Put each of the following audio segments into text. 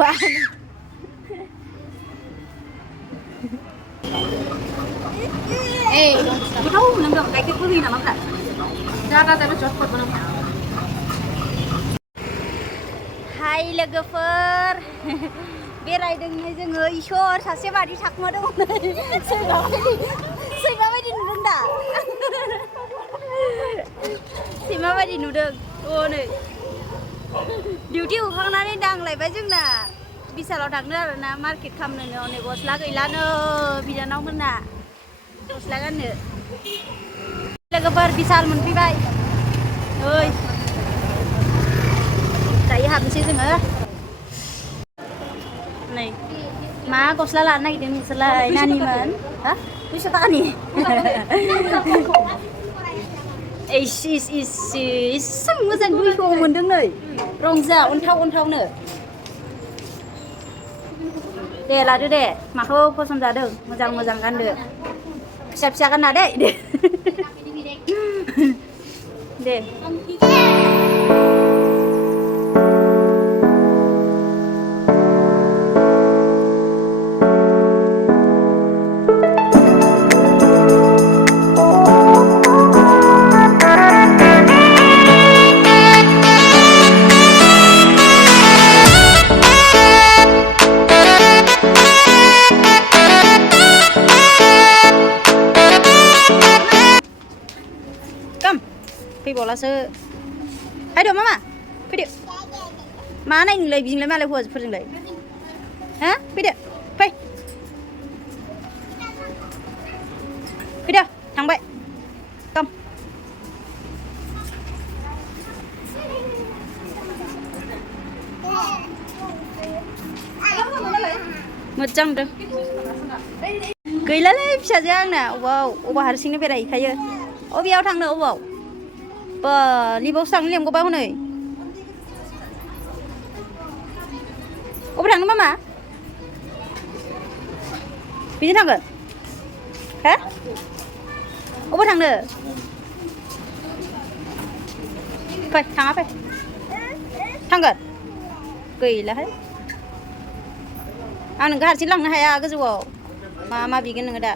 บ้านtahu nggak kayak gitu nih nama kan jangan tapi cepet bener Hai लोगोफोर बेरायदोंनो जोङो इसोर सासे बादि थाखुमादों सैमा बायदि नुदों दा सैमा बायदि नुदों अ नै डिउटि होखांनानै दांलायबाय जोंना बिसालाव थांनो आरोना मार्केट खालामनो हनै गस्ला गैलानो बिनानावमोनना गस्ला गाननो लोगोफोर बिसाल मोनफैबाय ओइ दायो हाबनोसै जोङो नै मा गस्ला लानो नागिरदों नोंसोरलाय नानिमोन हा 200 थाखानि इसे मोजां 200 मोनदों नै रंजा अन्थावनो दे लादो दे माखौ पसन्द जादों मोजां गानदो फिसा गानना दे दे फैबावलासो फैदो मामा फैदो मा नायनोलाय बिजोंलाय मालाय हौवाफोरजोंलाय हा फैदो फैदो थांबाय कम मोजां नुदों गैलालै फिसाजोआ आंना अबाव हारसिंनो बेरायहैखायो अबेयाव थांनो अबाव बा लिबावसो थांनो लेंबावबाय हनै अबाव थांनो मामा बिदिनो थांगोन हा अबाव थांनो फै थाङा फै थांगोन गैलाहाय आं नोंखौ हारसिं लांनो हाया गोजौआव मा बिगोन नोङो दा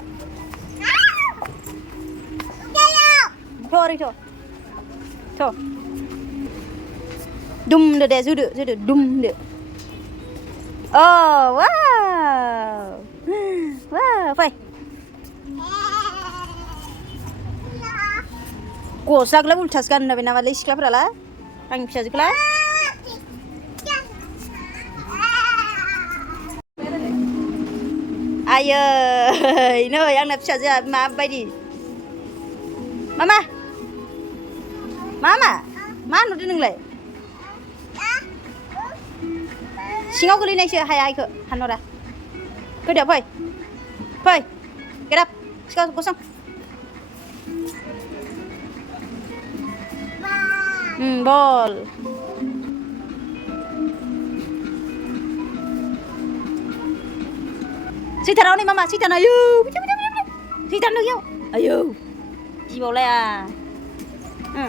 थ' दुमदो दे जुदो दुमदो अ वाव फै गस्लाखौलाय उल्थासो गाननो नाबाय नामालै सिख्लाफोरालाय आंनि फिसाजोखौलाय आयै नै आंना फिसाजोआ माबायदि मामा मा नुदों नोंलाय सिङाव गोलैनायसो हाया इखौ हानहरा फैदो फै get up गसं बल सैथानाव नै मामा सैथानाव आयौ सैथानाव इयाव आयौ गिबावलाया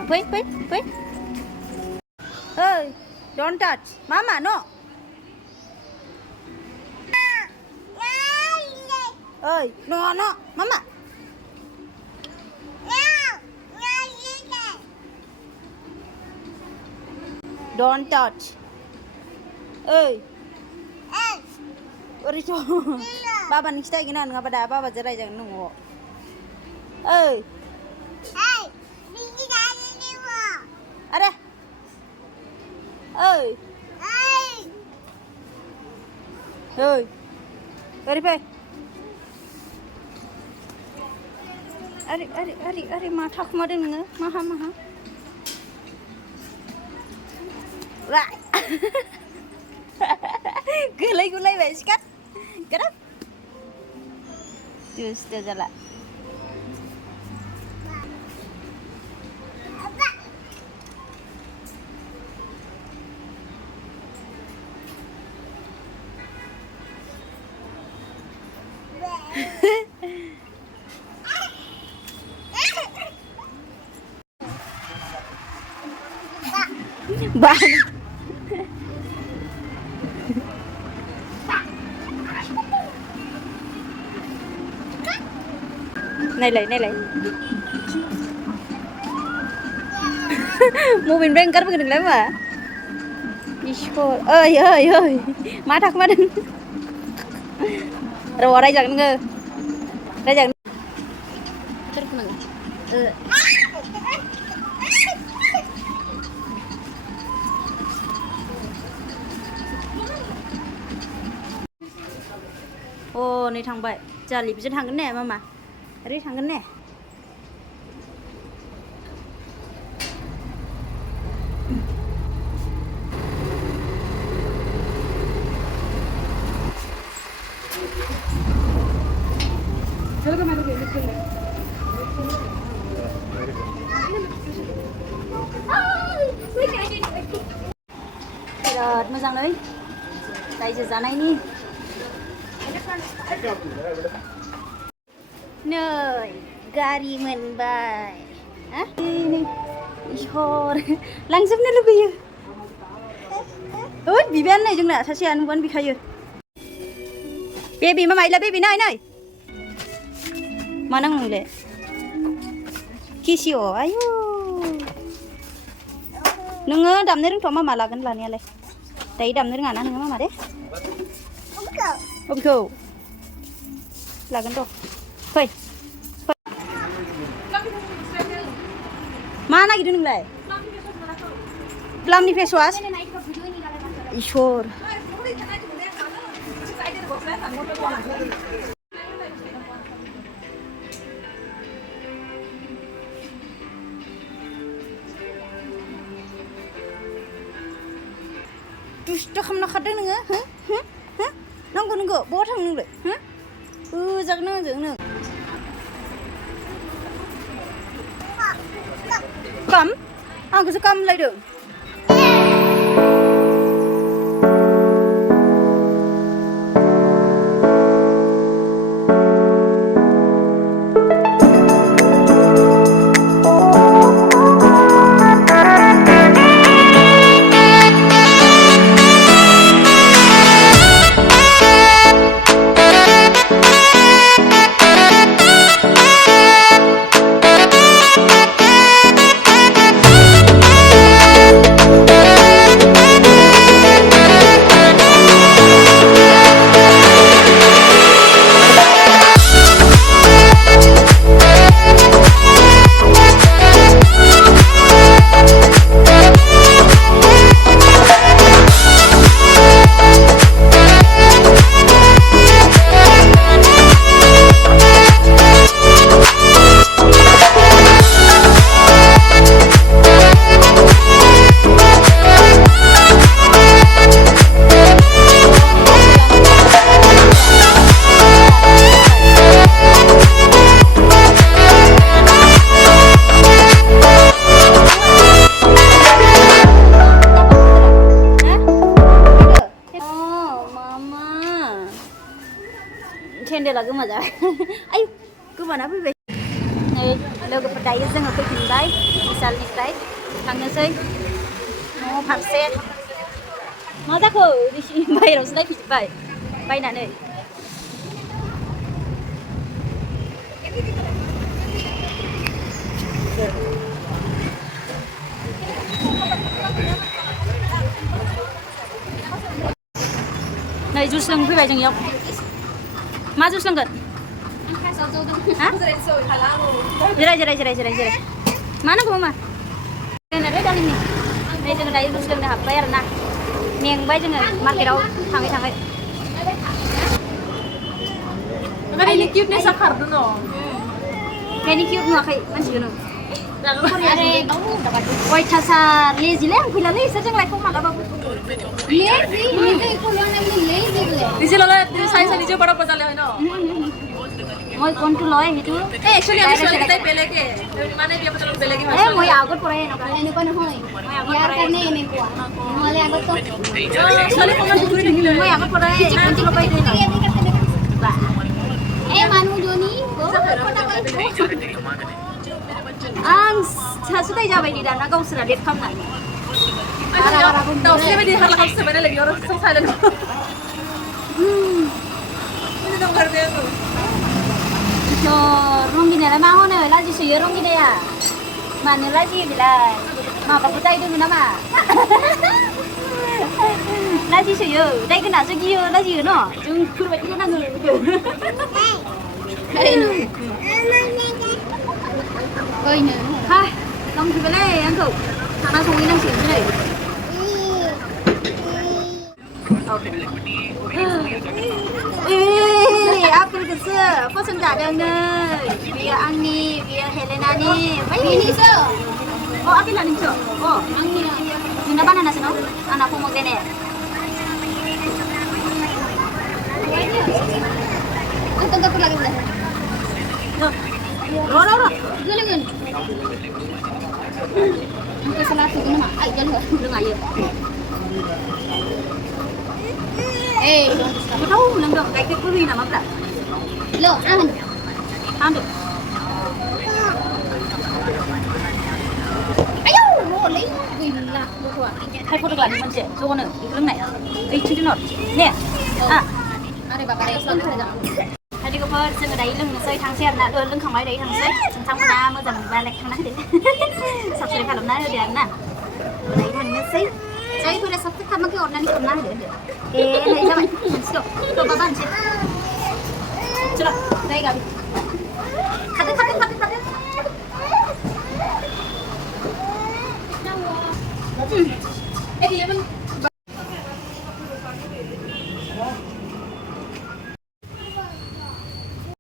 फै ओइ don't touch mama no ơi no mama don't touch ơi ओरैथ' बाबानि खिथाहैगोन आं नङाबा दा बाबाजों रायजागोन नङ ओइ आरे ओइ ओरै फै अरे मा थाखुमादों नोङो माहा गोलैगुलायबाय सिखात गाराब दुस्त जाला नायलाय मबेनिफ्राय ओंखारबोगोन नोंलाय मा इसोर ओइ मा थाखोमादों र' रायजागोन नोङो रायजागोन सोरखौ नांगौ नै थांबाय जालि बिजों थांगोन ने मामा ओरै थांगोन ने बिराद मोजां नै रायजो जानायनि नै गारि मोनबाय इसोर लांजोबनो लुगैयो ओइ बिबायानो नै जोंना सासेया नुबानो बिखायो बेबि मा माइला बेबि नै मा नांगौ नोंलाय केसिअ आयु नोङो दामनो रोंथ' मामा लागोन लानायालाय दायो दामनो रोङा ना नोङो मामा दे अबेखौ लागोन र' फै मा नागिरदों नोंलाय प्लामनि फेस वास इसोर दुस्ट' खालामना खारदों नोङो नांगौ बहा थांनो नोंलाय जागोन ओजों नों काम आंखौसो काम लायदों केन्देला गोमा जाबाय आयु गोमाना फैबाय नै लोगोफोर दायो जोङो फैफिनबाय बिशालनिफ्राय थांनोसै न' फारसे मा जाखो बाहेरायावसो नायफैजोब्बाय बायनानै नै जुस लोंनो फैबाय जोंनियाव मा जुस लोंगोन जिराय मा नांगौ मामा दोननानै दालिमनि नै जोङो दायो जुस लोंनो हाबबाय आरो ना मेंबाय जोङो मार्केटाव थाङै Kiutnya sakar dulu. Kayak cute नुवाखै मानसिखौनो अयथासार लेजिलै आं फैलालै इसोरजों लाइफआव मालाबाबो Lazy, ini ikut yang namanya lazy boleh. Di sini lah, saya sendiri juga pada pasal yang itu. মই কোনটো লয় সেইটো Actually আমি ছোৱালী কেইটাই বেলেগে মানে বিয়া পাতল বেলেগে হয় মই আগত পৰাই Enaknya নহয় ইয়াৰ কাৰণে এনেকুৱা নহলে আগত তো ছোৱালী সমাজ ঘূৰি থাকিলে মই আগত পৰাই কোনটো লগাই দিওঁ মানুহজনী आं सासे जाबाय नि दाना गावसोरा लेट खालामनानै दाउस्रि बायदि हारला खालामसोबाय नालाय बेयाव जों silent ini dong harusnya tuh रंगिना là mà hôm nay là gì sửa rong gì đây à mà nếu là gì thì là mà bà có tay được nữa mà là gì sửa đây cái nào sửa gì là gì nữa chúng cứ vậy nó người đây nữa ơi nữa ha không thì cái này ăn thử thằng nào không đi năng sửa cái này Apple cái sữa, có sân giả đường này, bia Annie, bia Helena ni, bia ni sữa. Oh, Apple là ninh sữa. Oh, Annie là. Yung naban na sino? Anak ko mo gani. Ang tungkol ko lagi mo. Ro. Galingan. Ang kasalat ko naman. Ay, gan ko. Đừng ngại gì. Ê, cái đâu lần đầu cái gì nào mà cả lỡ ăn được ayo nó lấy vì là hay phô được là mình sẽ cho con nữa cái lưng này cái chân nọt nè à đây bà đây lưng thôi rồi hay đi có phơi chân ở đấy lưng nó xây thang xe là đôi lưng không ấy đấy thằng xây chân thang na mới dần ba lại thằng đấy sắp sẽ phải làm nãy để ăn nè đấy thằng nó xây Jadi tu dah sampai kamu ke orang ni kemana dia? Ni macam, stop, stop baban sih. Cepat, naik kami.